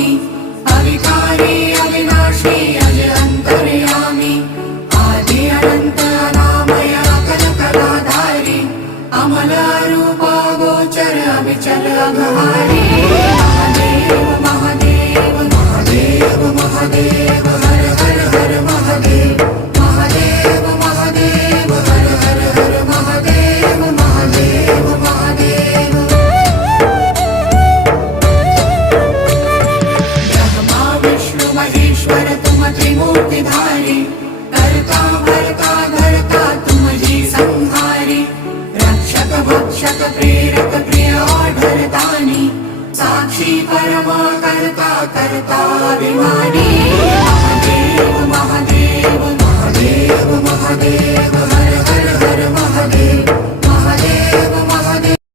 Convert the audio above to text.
स्वामी अविकारी अविनाशी अज अंतर्यामी आदि अनंत अनामय अकल कलाधारी अमल रूप गोचर अविचल अघहारी महादेव महादेव महादेव महादेव हर हर हर महादेव महादेव महादेव हर हर हर महादेव महादेव महादेव ब्रह्मा विष्णु महेश्वर तुम त्रिमूर्तिधारी कर्ता भर्ता धर्ता तुम जी संहारी रक्षक भक्षक प्रेरक प्रिय आढरतानी साक्षी परमा कर्ता कर्ता अभिमानी